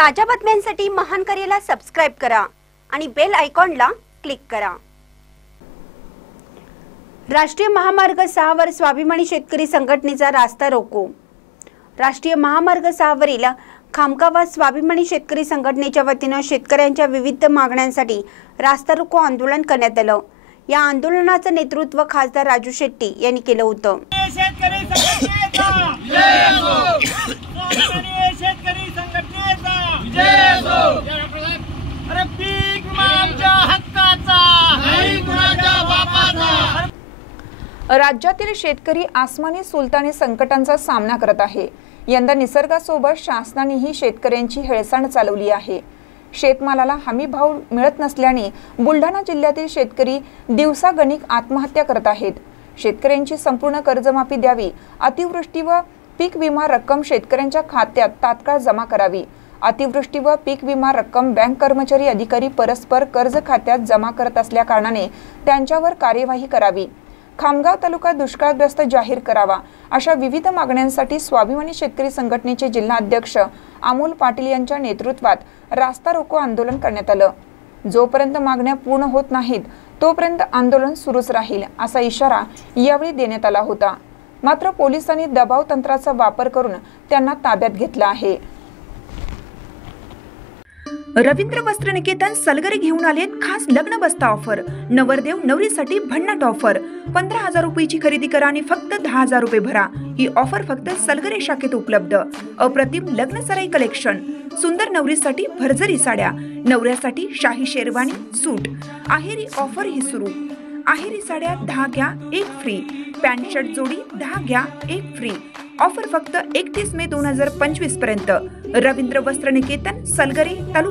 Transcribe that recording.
ताज्या बातम्यांसाठी महान करेला सबस्क्राइब करा आणि बेल आयकॉनला क्लिक करा। राष्ट्रीय महामार्ग 6 वर स्वाभिमानी शेतकरी संघटनेचा रास्ता रोको। राष्ट्रीय महामार्ग 6 वरील खामगावात स्वाभिमानी शेतकरी संघटनेच्या वतीने शेतकऱ्यांच्या विविध मागण्यांसाठी रास्ता रोको आंदोलन करण्यात आलं। या आंदोलनाचं नेतृत्व खासदार राजू शेट्टी यांनी केलं होतं। राज्यातील शेतकरी आसमानी सुलतानी संकटांचा सामना करत आहे। यंदा निसर्गासोबत शासनानेही शेतकऱ्यांची हेळसांड चालवली आहे। शेतमालाला हमी भाव मिळत नसल्याने बुलढाणा जिल्ह्यातील शेतकरी दिवसागणिक आत्महत्या करत आहेत। शेतकऱ्यांची संपूर्ण कर्जमाफी द्यावी, अतिवृष्टी व पीक विमा रक्कम शेतकऱ्यांच्या खात्यात तात्काळ जमा करावी। अतिवृष्टी व पीक विमा रक्कम बँक कर्मचारी अधिकारी परस्पर कर्ज खात्यात जमा करत असल्या कारणाने त्यांच्यावर कार्यवाही करावी। खामगाव तालुका दुष्काळग्रस्त जाहीर करावा, अशा विविध मागण्यांसाठी स्वाभिमानी शेतकरी संघटनेचे जिल्हा अध्यक्ष अमोल पाटील यांच्या नेतृत्वात रास्ता रोको आंदोलन करण्यात आलं। जोपर्यंत मागण्या पूर्ण होत नाहीत तोपर्यंत आंदोलन सुरूच राहील, असा इशारा यावेळी देण्यात आला होता। मात्र पोलिसांनी दबाव तंत्राचा वापर करून त्यांना ताब्यात घेतला आहे। रवींद्र वस्त्र निकेतन सलगरे घेऊन आलेत खास लग्न बस्ता ऑफर। नवरदेव नवरीसाठी भन्नाट ऑफर। 15,000 रुपयाची खरेदी करा आणि फक्त 10,000 रुपये भरा। ही ऑफर फक्त सलगरे शाखेत उपलब्ध। अप्रतिम लग्न सराई कलेक्शन, सुंदर नवरीसाठी भरजरी साड्या, नवऱ्यासाठी शाही शेरवानी सूट। आहेरी ऑफर ही सुरू। आहेरी साड्या 10 घ्या 1 फ्री। पॅन्ट शर्ट जोडी 10 घ्या 1 फ्री। ऑफर फक्त 31 मे 2025 पर्यंत। रवींद्र वस्त्र निकेतन सलगरे तालुका